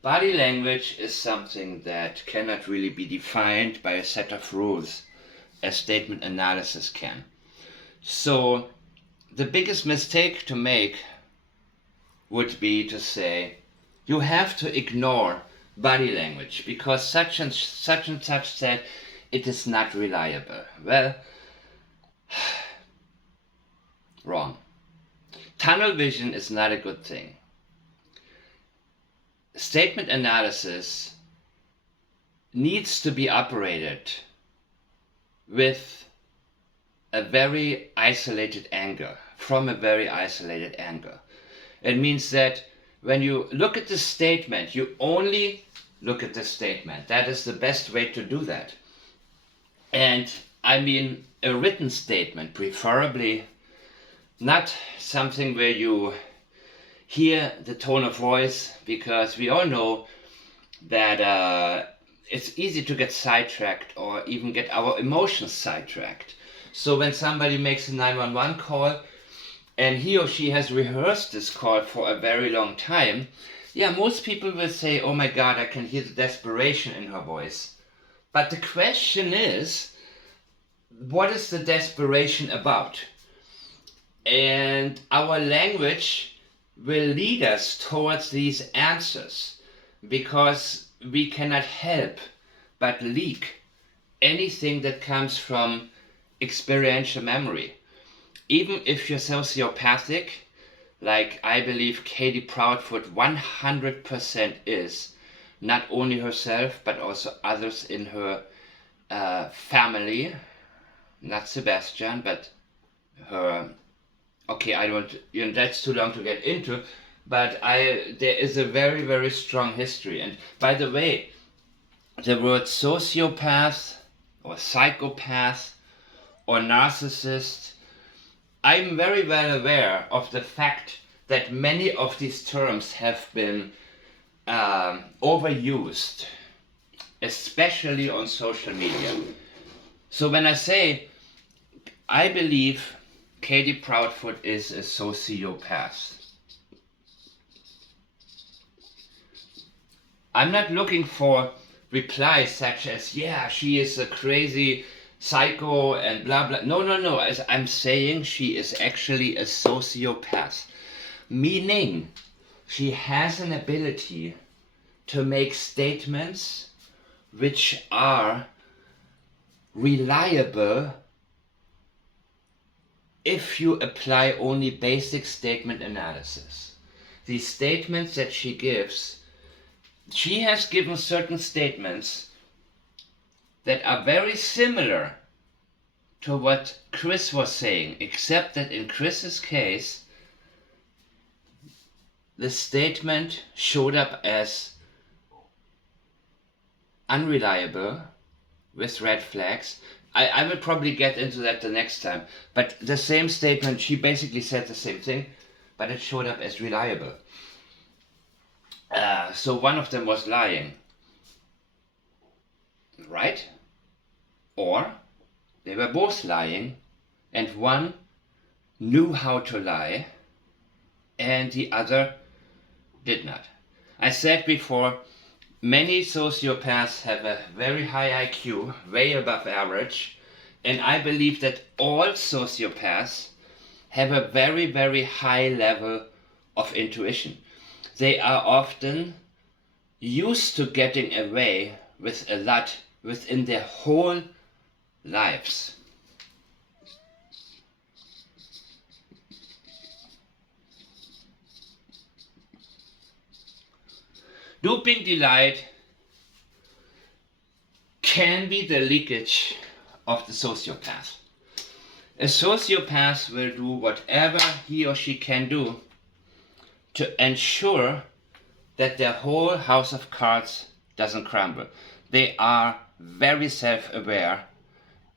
Body language is something that cannot really be defined by a set of rules as statement analysis can. So the biggest mistake to make would be to say you have to ignore body language because such and such said it is not reliable. Well, wrong. Tunnel vision is not a good thing. Statement analysis needs to be operated with a very isolated angle, from a very isolated angle. It means that when you look at the statement, you only look at the statement. That is the best way to do that. And I mean a written statement, preferably not something where you hear the tone of voice, because we all know that it's easy to get sidetracked or even get our emotions sidetracked. So when somebody makes a 911 call and he or she has rehearsed this call for a very long time, yeah, most people will say, oh my God, I can hear the desperation in her voice. But the question is, what is the desperation about? And our language will lead us towards these answers because we cannot help but leak anything that comes from experiential memory. Even if you're sociopathic, like I believe Katie Proudfoot 100% is, not only herself but also others in her family, not Sebastian, but her. Okay, I don't, that's too long to get into, but there is a very, very strong history. And by the way, the word sociopath or psychopath or narcissist, I'm very well aware of the fact that many of these terms have been overused, especially on social media. So when I say, I believe Katie Proudfoot is a sociopath, I'm not looking for replies such as, yeah, she is a crazy psycho and blah blah. No. As I'm saying, she is actually a sociopath, meaning she has an ability to make statements which are reliable if you apply only basic statement analysis. These statements that she gives, she has given certain statements that are very similar to what Chris was saying, except that in Chris's case, the statement showed up as unreliable with red flags. I will probably get into that the next time, but the same statement, she basically said the same thing, but it showed up as reliable. So one of them was lying, right? Or they were both lying, and one knew how to lie, and the other did not. I said before, many sociopaths have a very high IQ, way above average, and I believe that all sociopaths have a very, very high level of intuition. They are often used to getting away with a lot within their whole lives. Duping delight can be the leakage of the sociopath. A sociopath will do whatever he or she can do to ensure that their whole house of cards doesn't crumble. They are very self-aware,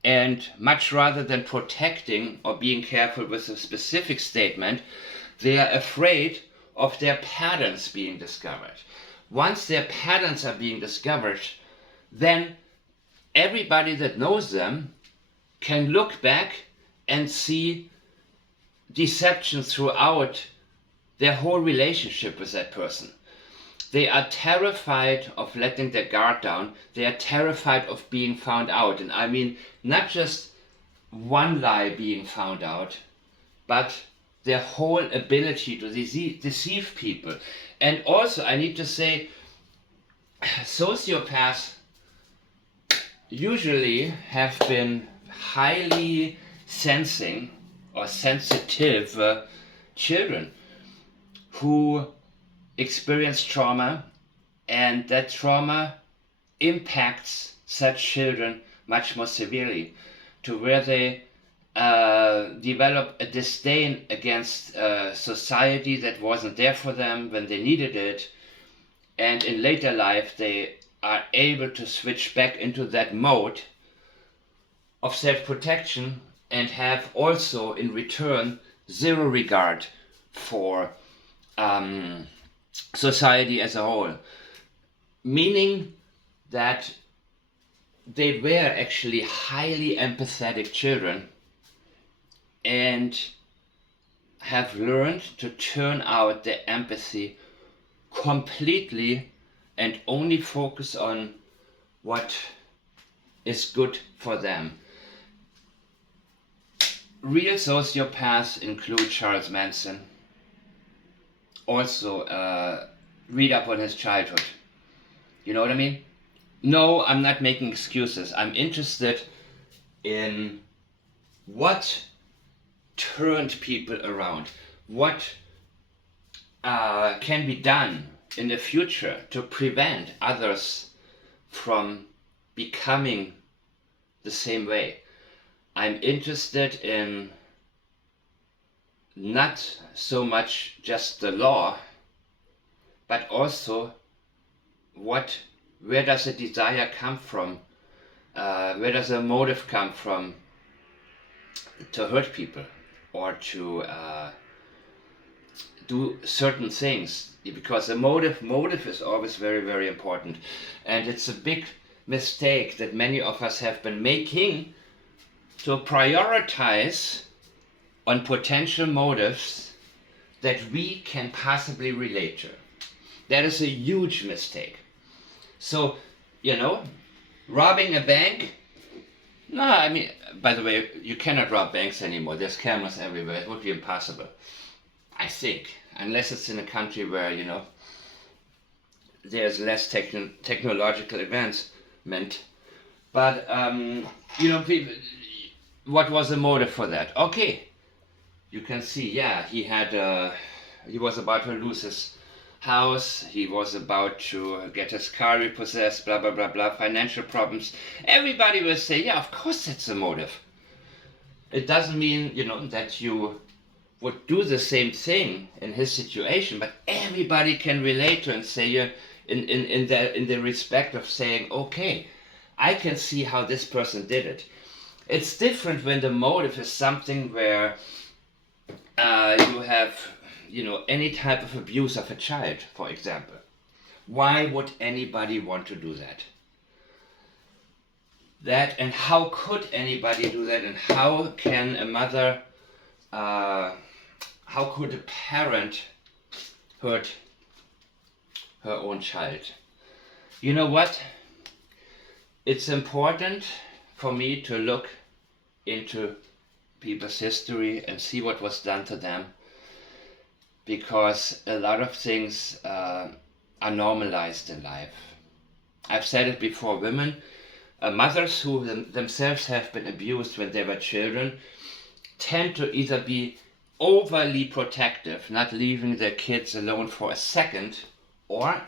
and much rather than protecting or being careful with a specific statement, they are afraid of their patterns being discovered. Once their patterns are being discovered, then everybody that knows them can look back and see deception throughout their whole relationship with that person. They are terrified of letting their guard down. They are terrified of being found out. And I mean, not just one lie being found out, but their whole ability to deceive people. And also, I need to say, sociopaths usually have been highly sensing or sensitive children who experience trauma, and that trauma impacts such children much more severely, to where they develop a disdain against society that wasn't there for them when they needed it, and in later life they are able to switch back into that mode of self-protection and have also in return zero regard for society as a whole, meaning that they were actually highly empathetic children and have learned to turn out their empathy completely and only focus on what is good for them. Real sociopaths include Charles Manson. Also, read up on his childhood. You know what I mean? No, I'm not making excuses. I'm interested in what turned people around. What can be done in the future to prevent others from becoming the same way. I'm interested in not so much just the law, but also where does a desire come from? Where does a motive come from to hurt people or to do certain things? Because the motive is always very, very important. And it's a big mistake that many of us have been making, to prioritize on potential motives that we can possibly relate to. That is a huge mistake. So, robbing a bank, no, I mean, by the way, you cannot rob banks anymore. There's cameras everywhere. It would be impossible, I think, unless it's in a country where, there's less technological advancement. But, people, what was the motive for that? Okay, you can see, yeah, he was about to lose his house, he was about to get his car repossessed, blah, blah, blah, blah, financial problems. Everybody will say, yeah, of course that's the motive. It doesn't mean, that you would do the same thing in his situation, but everybody can relate to and say, in the respect of saying, okay, I can see how this person did it. It's different when the motive is something where you have, any type of abuse of a child, for example. Why would anybody want to do that? And how could anybody do that? And how can a mother, how could a parent hurt her own child? You know what? It's important for me to look into people's history and see what was done to them, because a lot of things are normalized in life. I've said it before, mothers who themselves have been abused when they were children tend to either be overly protective, not leaving their kids alone for a second, or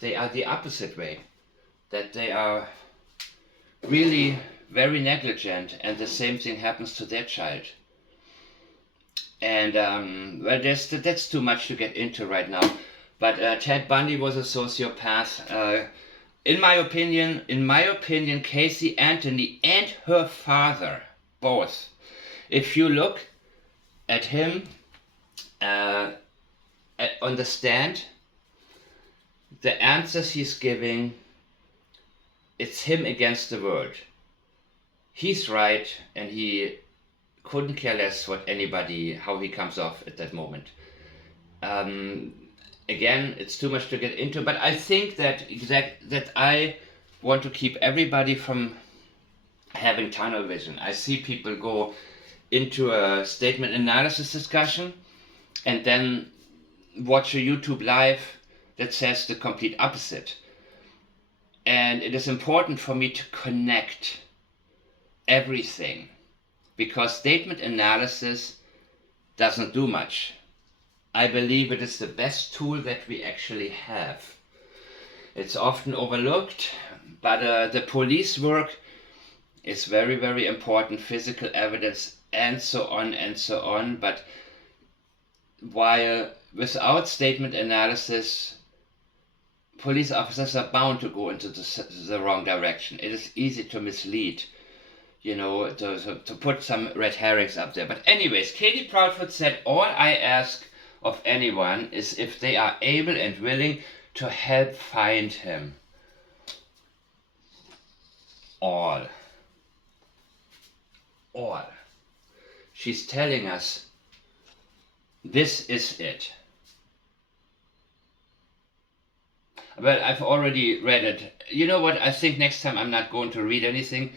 they are the opposite way, that they are really very negligent and the same thing happens to their child. And that's too much to get into right now. But Ted Bundy was a sociopath. In my opinion, Casey Anthony and her father, both. If you look at him on the stand, the answers he's giving, it's him against the world. He's right, and he couldn't care less how he comes off at that moment. again, it's too much to get into, but I think that I want to keep everybody from having tunnel vision. I see people go into a statement analysis discussion and then watch a YouTube live that says the complete opposite. And it is important for me to connect everything, because statement analysis doesn't do much. I believe it is the best tool that we actually have. It's often overlooked, but the police work is very, very important, physical evidence and so on and so on. But while without statement analysis, police officers are bound to go into the wrong direction. It is easy to mislead, to put some red herrings up there. But anyways, Katie Proudfoot said, all I ask of anyone is if they are able and willing to help find him. All. She's telling us this is it. Well, I've already read it. You know what? I think next time I'm not going to read anything.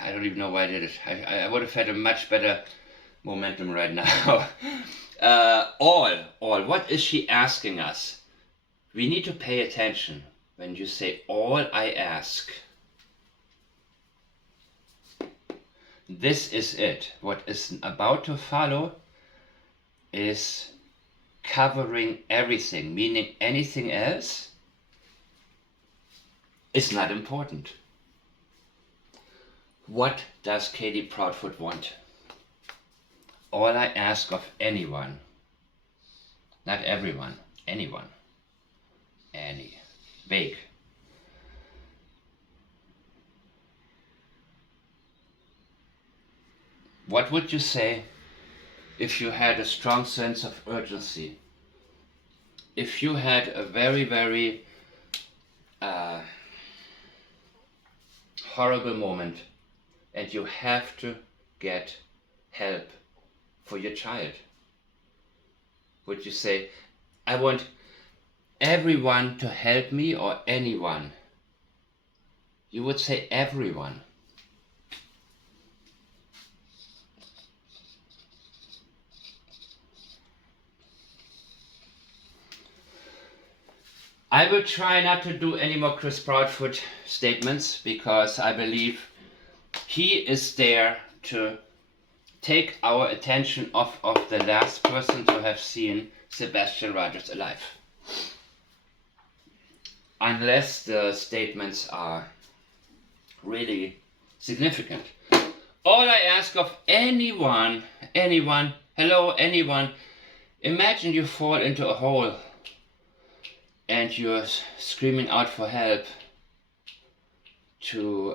I don't even know why I did it. I would have had a much better momentum right now. All. What is she asking us? We need to pay attention when you say all I ask. This is it. What is about to follow is covering everything, meaning anything else is not important. What does Katie Proudfoot want? All I ask of anyone, not everyone, anyone, any, vague. What would you say if you had a strong sense of urgency? If you had a very, very horrible moment and you have to get help for your child, would you say, I want everyone to help me, or anyone? You would say everyone. I will try not to do any more Chris Proudfoot statements, because I believe he is there to take our attention off of the last person to have seen Sebastian Rogers alive. Unless the statements are really significant. All I ask of anyone, hello, anyone, imagine you fall into a hole and you're screaming out for help to,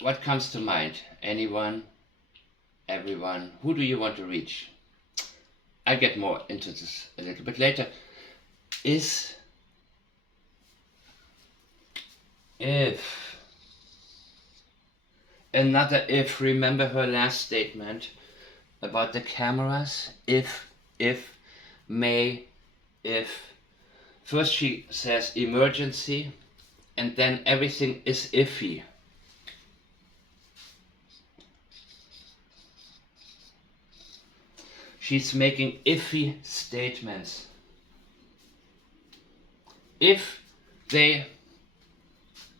what comes to mind? Anyone, everyone, who do you want to reach? I'll get more into this a little bit later. If another if, remember her last statement about the cameras? If, may, if. First she says emergency, and then everything is iffy. She's making iffy statements. If they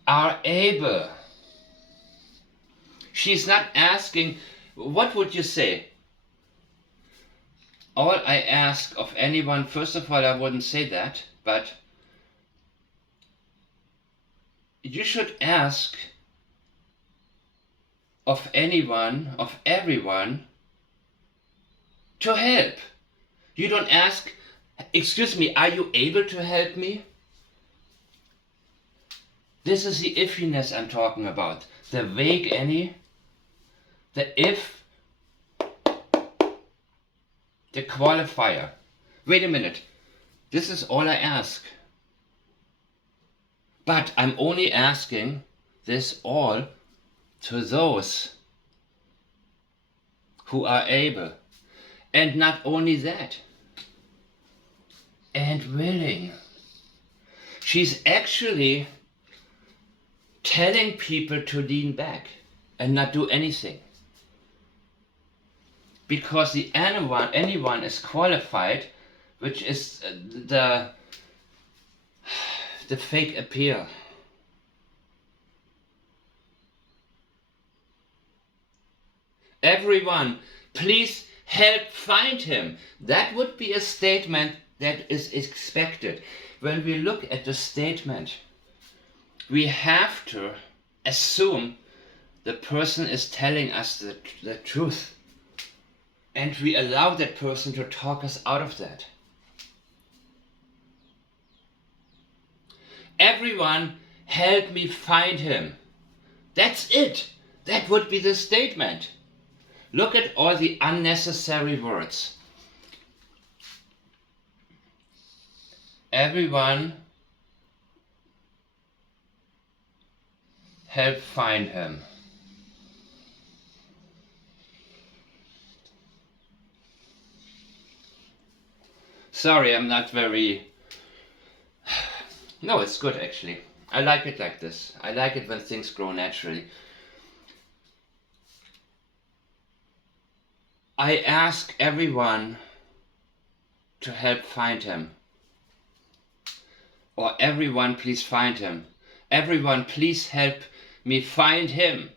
are able. She's not asking, what would you say? All I ask of anyone, first of all, I wouldn't say that, but you should ask of anyone, of everyone, to help. You don't ask, excuse me, are you able to help me? This is the iffiness I'm talking about. The vague any, the if, the qualifier. Wait a minute, this is all I ask. But I'm only asking this all to those who are able. And not only that, and willing. She's actually telling people to lean back and not do anything. Because the anyone is qualified, which is the fake appeal. Everyone, please help find him. That would be a statement that is expected. When we look at the statement, we have to assume the person is telling us the truth. And we allow that person to talk us out of that. Everyone, help me find him. That's it. That would be the statement. Look at all the unnecessary words. Everyone, help find him. Sorry, I'm not very... No, it's good actually. I like it like this. I like it when things grow naturally. I ask everyone to help find him. Or everyone please find him. Everyone please help me find him.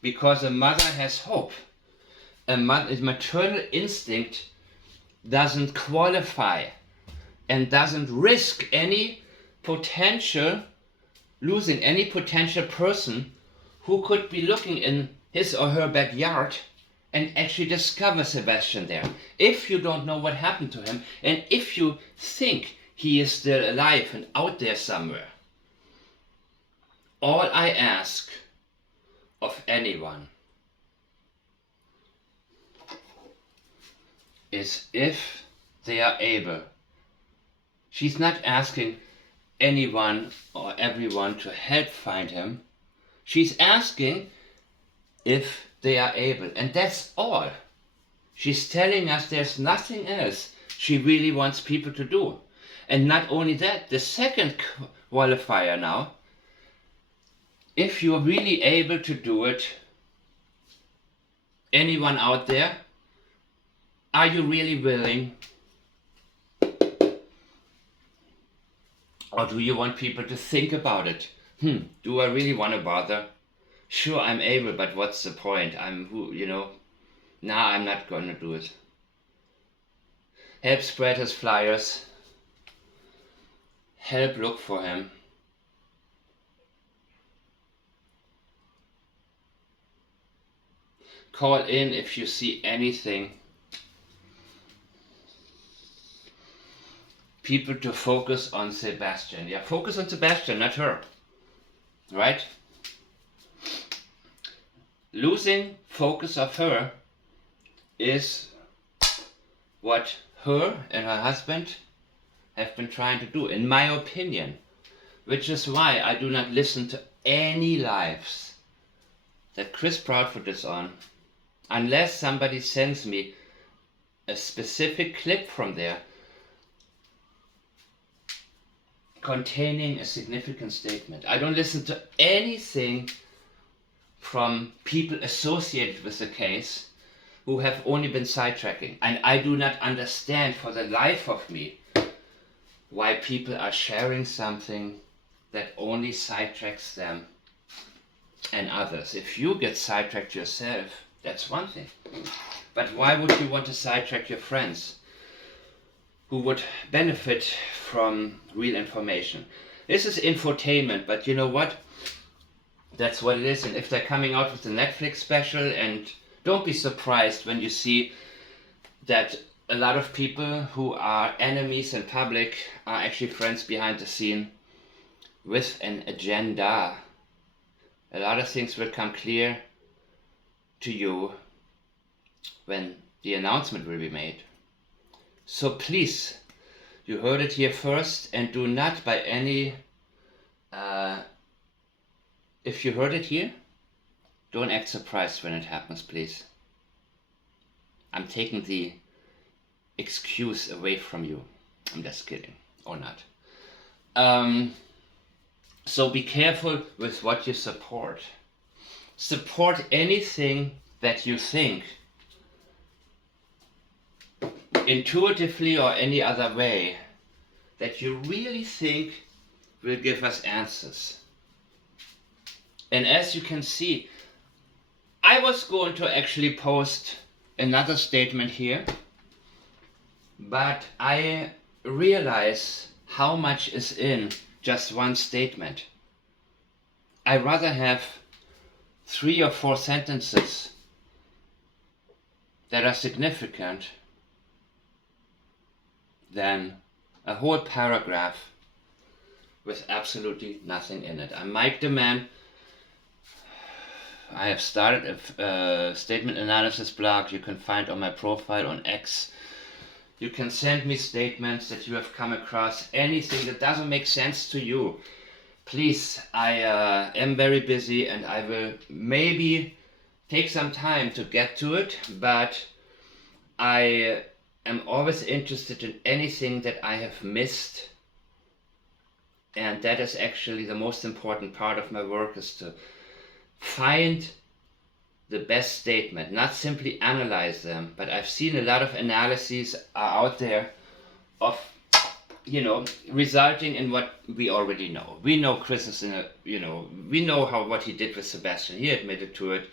Because a mother has hope. A maternal instinct doesn't qualify and doesn't risk any potential, losing any potential person who could be looking in his or her backyard and actually discover Sebastian there. If you don't know what happened to him, and if you think he is still alive and out there somewhere, all I ask of anyone is if they are able. She's not asking anyone or everyone to help find him. She's asking if they are able, and that's all. She's telling us there's nothing else she really wants people to do. And not only that, the second qualifier now, if you're really able to do it, anyone out there, are you really willing? Or do you want people to think about it? Do I really want to bother? Sure, I'm able, but what's the point? Nah, I'm not going to do it. Help spread his flyers. Help look for him. Call in if you see anything. People to focus on Sebastian. Yeah, focus on Sebastian, not her. Right? Losing focus of her is what her and her husband have been trying to do, in my opinion. Which is why I do not listen to any lives that Chris Proudfoot is on, unless somebody sends me a specific clip from there containing a significant statement. I don't listen to anything from people associated with the case who have only been sidetracking. And I do not understand for the life of me why people are sharing something that only sidetracks them and others. If you get sidetracked yourself, that's one thing. But why would you want to sidetrack your friends who would benefit from real information? This is infotainment, but you know what? That's what it is. And if they're coming out with a Netflix special, and don't be surprised when you see that a lot of people who are enemies in public are actually friends behind the scene with an agenda. A lot of things will come clear to you when the announcement will be made. So please, you heard it here first, and do not by any, if you heard it here, don't act surprised when it happens, please. I'm taking the excuse away from you. I'm just kidding. or not. So be careful with what you support. Support anything that you think intuitively or any other way that you really think will give us answers. And as you can see, I was going to actually post another statement here, but I realize how much is in just one statement. I rather have 3 or 4 sentences that are significant than a whole paragraph with absolutely nothing in it. I'm Mike the Man. I have started a statement analysis blog you can find on my profile on X. You can send me statements that you have come across, anything that doesn't make sense to you. Please, I am very busy and I will maybe take some time to get to it, but I am always interested in anything that I have missed, and that is actually the most important part of my work, is to find the best statement, not simply analyze them. But I've seen a lot of analyses are out there of, resulting in what we already know. We know Chris is we know what he did with Sebastian. He admitted to it.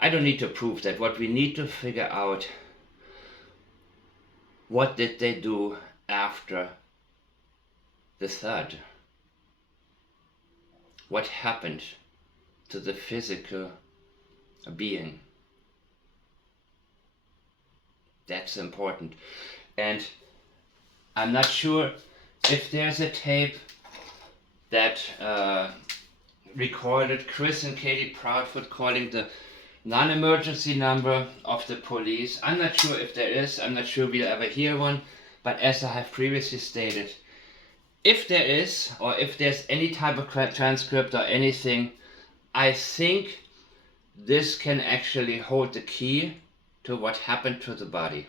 I don't need to prove that. What we need to figure out, what did they do after the third? What happened to the physical being? That's important. And I'm not sure if there's a tape that recorded Chris and Katie Proudfoot calling the non-emergency number of the police. I'm not sure if there is. I'm not sure we'll ever hear one. But as I have previously stated, if there is, or if there's any type of transcript or anything, I think this can actually hold the key to what happened to the body.